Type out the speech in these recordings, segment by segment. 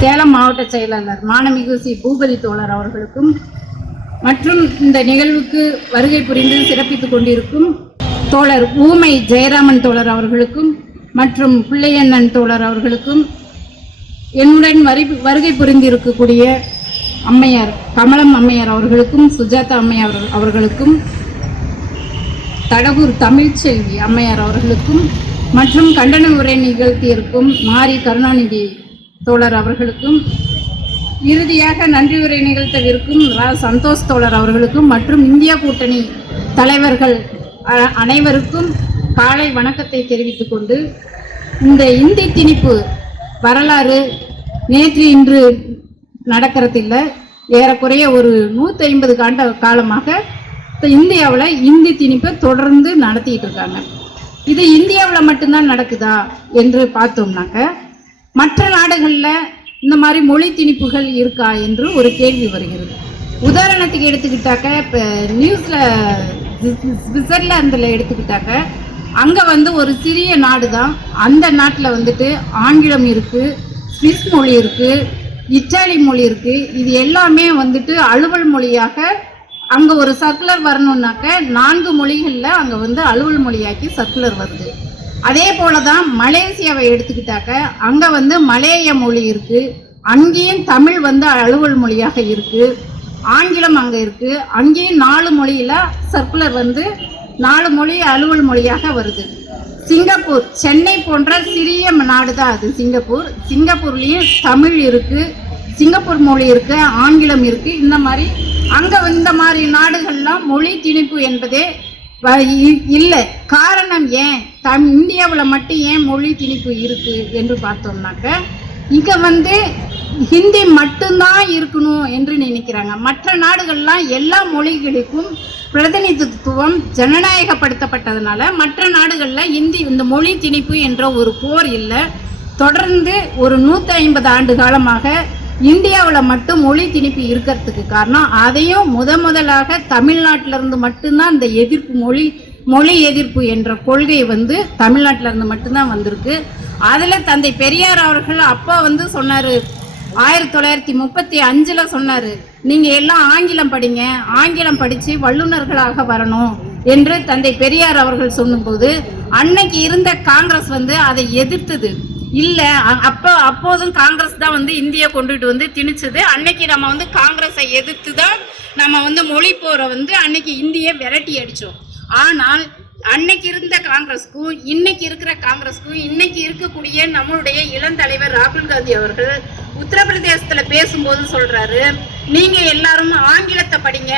சேலம் மாவட்ட செயலாளர் மாணமிகு சி பூபதி தோழர் அவர்களுக்கும் மற்றும் இந்த நிகழ்வுக்கு வருகை புரிந்து சிறப்பித்துக் கொண்டிருக்கும் தோழர் ஊமை ஜெயராமன் தோழர் அவர்களுக்கும் மற்றும் பிள்ளையண்ணன் தோழர் அவர்களுக்கும் என்னுடன் வரி வருகை புரிந்திருக்கக்கூடிய அம்மையார் கமலம் அம்மையார் அவர்களுக்கும் சுஜாதா அம்மையார் அவர்களுக்கும் தடகூர் தமிழ்ச்செல்வி அம்மையார் அவர்களுக்கும் மற்றும் கண்டன உரை நிகழ்த்தியிருக்கும் மாரி கருணாநிதி தோழர் அவர்களுக்கும் இறுதியாக நன்றி உரை நிகழ்த்தவிருக்கும் ரா சந்தோஷ் தோழர் அவர்களுக்கும் மற்றும் இந்தியா கூட்டணி தலைவர்கள் அ- அனைவருக்கும் காலை வணக்கத்தை தெரிவித்துக் கொண்டு இந்த இந்தி திணிப்பு வரலாறு நேற்று இன்று நடக்கிறதில்ல. ஏறக்குறைய ஒரு நூற்றி ஐம்பது காண்ட காலமாக இந்தியாவில் இந்தி திணிப்பை தொடர்ந்து நடத்திக்கிட்டு இருக்காங்க. இது இந்தியாவில் மட்டும்தான் நடக்குதா என்று பார்த்தோம்னாக்க மற்ற நாடுகளில் இந்த மாதிரி மொழி திணிப்புகள் இருக்கா என்று ஒரு கேள்வி வருகிறது. உதாரணத்துக்கு எடுத்துக்கிட்டாக்க இப்போ நியூஸில் சுவிட்சர்லாந்தில் எடுத்துக்கிட்டாக்க அங்கே வந்து ஒரு சிறிய நாடு தான் அந்த நாட்டில் வந்துட்டு ஆங்கிலம் இருக்குது ஸ்விஸ் மொழி இருக்குது இத்தாலி மொழி இருக்குது இது எல்லாமே வந்துட்டு அலுவல் மொழியாக அங்கே ஒரு சர்க்குலர் வரணுன்னாக்க நான்கு மொழிகளில் அங்கே வந்து அலுவல் மொழியாக்கி சர்க்குலர் வருது. அதே போல தான் மலேசியாவை எடுத்துக்கிட்டாக்க அங்கே வந்து மலேய மொழி இருக்குது அங்கேயும் தமிழ் வந்து அலுவல் மொழியாக இருக்குது ஆங்கிலம் அங்கே இருக்குது அங்கேயும் நாலு மொழியில் சர்க்குலர் வந்து நாலு மொழி அலுவல் மொழியாக வருது. சிங்கப்பூர் சென்னை போன்ற சிறிய நாடு தான் அது சிங்கப்பூர். சிங்கப்பூர்லேயும் தமிழ் இருக்குது சிங்கப்பூர் மொழி இருக்கு ஆங்கிலம் இருக்கு இந்த மாதிரி அங்க இந்த மாதிரி நாடுகள்லாம் மொழி திணிப்பு என்பதே வ- இல்லை கா ஏன்? தம் இந்தியாவில் மட்டும் ஏன் மொழி திணிப்பு இருக்குது என்று பார்த்தோம்னாக்க இங்கே வந்து ஹிந்தி மட்டும்தான் இருக்கணும் என்று நினைக்கிறாங்க. மற்ற நாடுகள்லாம் எல்லா மொழிகளுக்கும் பிரதிநிதித்துவம் ஜனநாயகப்படுத்தப்பட்டதுனால மற்ற நாடுகளில் இந்தி இந்த மொழி திணிப்பு என்ற ஒரு போர் இல்லை. தொடர்ந்து ஒரு நூற்றி ஐம்பது ஆண்டு காலமாக இந்தியாவில் மட்டும் மொழி திணிப்பு இருக்கிறதுக்கு காரணம் அதையும் முத முதலாக தமிழ்நாட்டிலிருந்து மட்டும்தான் இந்த எதிர்ப்பு மொழி மொழி எதிர்ப்பு என்ற கொள்கை வந்து தமிழ்நாட்டில் இருந்து மட்டும்தான் வந்திருக்கு. அதில் தந்தை பெரியார் அவர்கள் அப்போ வந்து சொன்னார் ஆயிரத்தி தொள்ளாயிரத்தி முப்பத்தி அஞ்சில் சொன்னார் நீங்கள் எல்லாம் ஆங்கிலம் படிங்க ஆங்கிலம் படித்து வல்லுநர்களாக வரணும் என்று தந்தை பெரியார் அவர்கள் சொன்னும்போது அன்னைக்கு இருந்த காங்கிரஸ் வந்து அதை எதிர்த்தது. இல்லை அ- அப்போ அப்போதும் காங்கிரஸ் தான் வந்து இந்தியா கொண்டுட்டு வந்து திணிச்சது. அன்னைக்கு நம்ம வந்து காங்கிரஸை எதிர்த்து தான் நம்ம வந்து மொழி போரை வந்து அன்னைக்கு இந்தியை விரட்டி அடித்தோம் ஆனால் அன்னைக்கு இருந்த காங்கிரஸ்க்கும் இன்னைக்கு இருக்கிற காங்கிரஸ்க்கும் இன்னைக்கு இருக்கக்கூடிய நம்மளுடைய இளந்தலைவர் ராகுல் காந்தி அவர்கள் உத்தரப்பிரதேசத்துல பேசும்போது சொல்றாரு நீங்க எல்லாரும் ஆங்கிலத்தை படிங்க.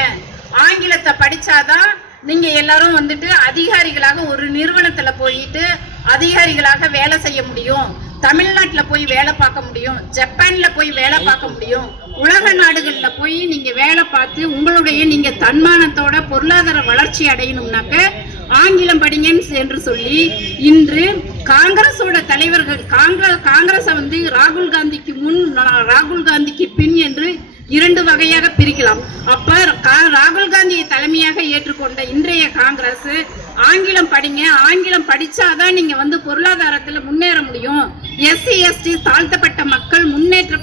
ஆங்கிலத்தை படிச்சாதான் நீங்க எல்லாரும் வந்துட்டு அதிகாரிகளாக ஒரு நிறுவனத்துல போயிட்டு அதிகாரிகளாக வேலை செய்ய முடியும். தமிழ்நாட்டுல போய் வேலை பார்க்க முடியும். ஜப்பான்ல போய் வேலை பார்க்க முடியும். உலக நாடுகள்ல போய் நீங்க வேலை பார்த்து உங்களுடைய நீங்க தன்மானத்தோட பொருளாதார வளர்ச்சி அடையணும்னாக்க ஆங்கிலம் படிங்கன்னு என்று சொல்லி இன்று காங்கிரஸோட தலைவர்கள் காங்கிரஸ் காங்கிரஸை வந்து ராகுல் காந்திக்கு முன் ராகுல் காந்திக்கு பின் என்று இரண்டு வகையாக பிரிக்கலாம். அப்ப கா- ராகுல் காந்தியை தலைமையாக ஏற்றுக்கொண்ட இன்றைய காங்கிரஸ் ஆங்கிலம் படிங்க. ஆங்கிலம் படிச்சாதான் நீங்க வந்து பொருளாதாரத்துல முன்னேற முடியும். எஸ்சி எஸ்டி தாழ்த்தப்பட்ட மக்கள் முன்னேற்ற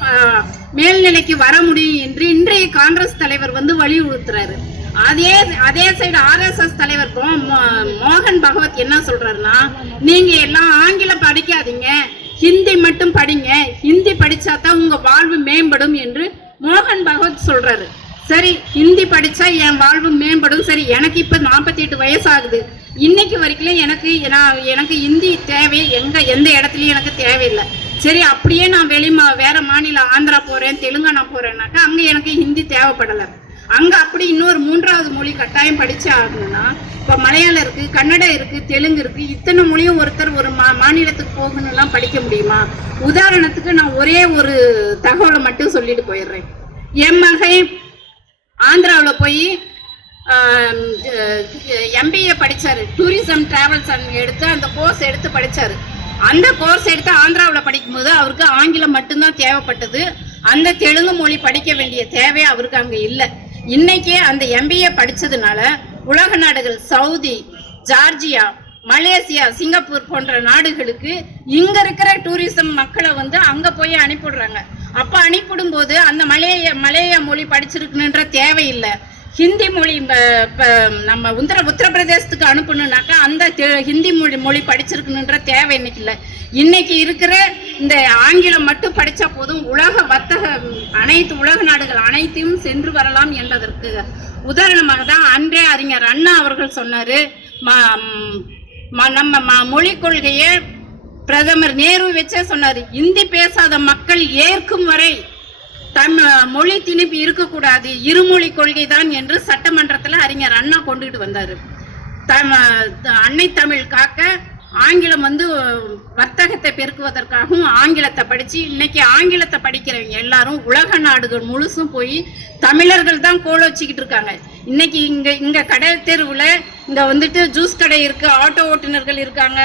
மேல்நிலைக்கு வர முடியும் என்று இன்றைய காங்கிரஸ் தலைவர் வந்து வலியுறுத்துறாரு. அதே அதே சைடு ஆர்எஸ்எஸ் தலைவர் மோ- மோகன் பகவத் என்ன சொல்றாருன்னா நீங்க எல்லாம் ஆங்கிலம் படிக்காதீங்க. ஹிந்தி மட்டும் படிங்க. ஹிந்தி படிச்சா தான் உங்க வாழ்வு மேம்படும் என்று மோகன் பகவத் சொல்றாரு. சரி ஹிந்தி படிச்சா என் வாழ்வு மேம்படும். சரி எனக்கு இப்ப 48 எட்டு வயசாகுது. இன்னைக்கு வரைக்கும் எனக்கு நான் எனக்கு ஹிந்தி தேவை. எங்க எந்த இடத்துலயும் எனக்கு தேவையில்லை. சரி அப்படியே நான் வெளி மா வேற மாநிலம் ஆந்திரா போறேன் தெலுங்கானா போறேன்னாக்கா அங்க எனக்கு ஹிந்தி தேவைப்படலை. அங்க அப்படி இன்னொரு மூன்றாவது மொழி கட்டாயம் படிச்சு ஆகணும்னா இப்ப மலையாளம் இருக்கு கன்னடம் இருக்கு தெலுங்கு இருக்கு இத்தனை மொழியும் ஒருத்தர் ஒரு மா மாநிலத்துக்கு போகணும்லாம் படிக்க முடியுமா? உதாரணத்துக்கு நான் ஒரே ஒரு தகவலை மட்டும் சொல்லிட்டு போயிடுறேன். என் மகன் ஆந்திராவில் போய் எம்பிஏ படித்தார் டூரிசம் டிராவல்ஸ் எடுத்து அந்த கோர்ஸ் எடுத்து படித்தார் அந்த கோர்ஸ் எடுத்து ஆந்திராவில் படிக்கும்போது அவருக்கு ஆங்கிலம் மட்டும்தான் தேவைப்பட்டது. அந்த தெலுங்கு மொழி படிக்க வேண்டிய தேவை அவருக்கு அங்கே இல்லை. இன்னைக்கே அந்த எம்பிஏ படித்ததுனால உலக நாடுகள் சவுதி ஜார்ஜியா மலேசியா சிங்கப்பூர் போன்ற நாடுகளுக்கு இங்க இருக்கிற டூரிசம் மக்களை வந்து அங்க போய் அனுப்பிடுறாங்க அப்ப அனுப்பிடும் போது அந்த மலைய மலேய மொழி படிச்சிருக்கணுன்ற தேவையில்லை ஹிந்தி மொழி நம்ம உத்தர உத்தரப்பிரதேசத்துக்கு அனுப்பணும்னாக்கா அந்த ஹிந்தி மொழி மொழி படிச்சிருக்கணுன்ற தேவை இன்னைக்கு இல்லை. இன்னைக்கு இருக்கிற இந்த ஆங்கிலம் மட்டும் படித்தா போதும் உலக வர்த்தக அனைத்து உலக நாடுகள் அனைத்தையும் சென்று வரலாம் என்பதற்கு. உதாரணமாக தான் அன்றே அறிஞர் அண்ணா அவர்கள் சொன்னார் ம- ம- நம்ம ம- மொழி கொள்கையை பிரதமர் நேரு வச்சே சொன்னார் இந்தி பேசாத மக்கள் ஏற்கும் வரை தன் மொழி திணிப்பு இருக்கக்கூடாது. இருமொழி கொள்கை தான் என்று சட்டமன்றத்துல அறிஞர் அண்ணா கொண்டுகிட்டு வந்தாரு. தம் அன்னை தமிழ் காக்க ஆங்கிலம் வந்து வர்த்தகத்தை பெருக்குவதற்காகவும் ஆங்கிலத்தை படிச்சு இன்னைக்கு ஆங்கிலத்தை படிக்கிறவங்க எல்லாரும் உலக நாடுகள் முழுசும் போய் தமிழர்கள் தான் கோல வச்சுக்கிட்டு இருக்காங்க. இன்னைக்கு இங்க இங்க கடை தெருவுல இங்க வந்துட்டு ஜூஸ் கடை இருக்கு ஆட்டோ ஓட்டுநர்கள் இருக்காங்க.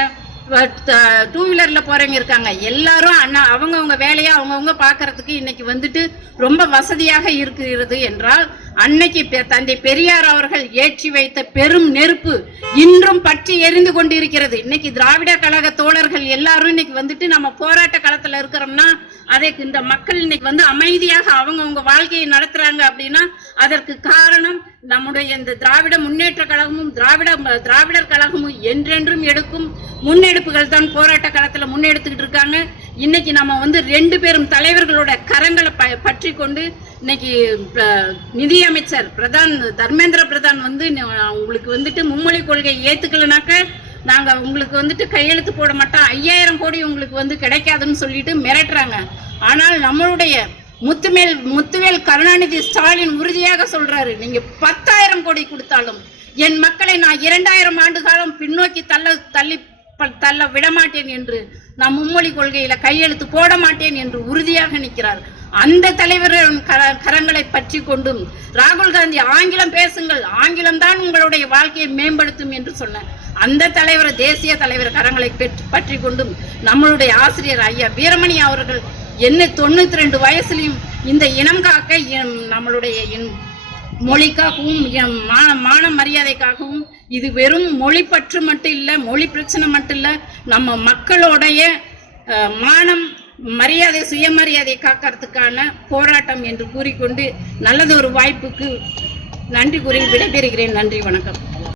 டூ வீலர்ல uh, போறவங்க இருக்காங்க. எல்லாரும் அண்ணா அவங்கவங்க வேலையை அவங்கவுங்க பார்க்கறதுக்கு இன்னைக்கு வந்துட்டு ரொம்ப வசதியாக இருக்கிறது என்றால் அன்னைக்கு பெ- தந்தை பெரியார் அவர்கள் ஏற்றி வைத்த பெரும் நெருப்பு இன்றும் பற்றி எரிந்து கொண்டிருக்கிறது. இன்னைக்கு திராவிட கழக தோழர்கள் எல்லாரும் இன்னைக்கு வந்துட்டு நம்ம போராட்ட களத்துல இருக்கிறோம்னா அதற்கு இந்த மக்கள் இன்னைக்கு வந்து அமைதியாக அவங்கவுங்க வாழ்க்கையை நடத்துறாங்க அப்படின்னா அதற்கு காரணம் நம்முடைய இந்த திராவிட முன்னேற்ற கழகமும் திராவிட திராவிடர் கழகமும் என்றென்றும் எடுக்கும் முன்னெடுப்புகள் தான் போராட்ட காலத்துல முன்னெடுத்துக்கிட்டு இருக்காங்க. இன்னைக்கு நம்ம வந்து ரெண்டு பேரும் தலைவர்களோட கரங்களை ப பற்றி கொண்டு இன்னைக்கு ப- நிதியமைச்சர் பிரதான் தர்மேந்திர பிரதான் வந்து உங்களுக்கு வந்துட்டு மும்மொழி கொள்கை ஏத்துக்கலனாக்க நாங்க உங்களுக்கு வந்துட்டு கையெழுத்து போட மாட்டோம். ஐயாயிரம் கோடி உங்களுக்கு வந்து கிடைக்காதுன்னு சொல்லிட்டு மிரட்டுறாங்க. ஆனால் நம்மளுடைய முத்துமேல் முத்துவேல் கருணாநிதி ஸ்டாலின் உறுதியாக சொல்றாரு. நீங்க பத்தாயிரம் கோடி கொடுத்தாலும் என் மக்களை நான் இரண்டாயிரம் ஆண்டு காலம் பின்னோக்கி தள்ள தள்ளி ப- தள்ள விடமாட்டேன் என்று நான் மும்மொழி கொள்கையில கையெழுத்து போட மாட்டேன் என்று உறுதியாக நிற்கிறார். அந்த தலைவரின் கர- கரங்களை பற்றி கொண்டும் ராகுல் காந்தி ஆங்கிலம் பேசுங்கள். ஆங்கிலம் தான் உங்களுடைய வாழ்க்கையை மேம்படுத்தும் என்று சொன்னார் அந்த தலைவர் தேசிய தலைவர் கரங்களை பெற்று- பற்றி கொண்டும் நம்மளுடைய ஆசிரியர் ஐயா வீரமணி அவர்கள் என்ன தொண்ணூத்தி ரெண்டு வயசுலையும் இந்த இனம் காக்க எம் நம்மளுடைய இன்- மொழிக்காகவும் எம் மான மான மரியாதைக்காகவும் இது வெறும் மொழி பற்று மட்டும் இல்லை மொழி பிரச்சனை மட்டும் இல்லை நம்ம மக்களுடைய மானம் மரியாதை சுயமரியாதை காக்கிறதுக்கான போராட்டம் என்று கூறிக்கொண்டு நல்லது ஒரு வாய்ப்புக்கு நன்றி கூறி விடைபெறுகிறேன். நன்றி வணக்கம்.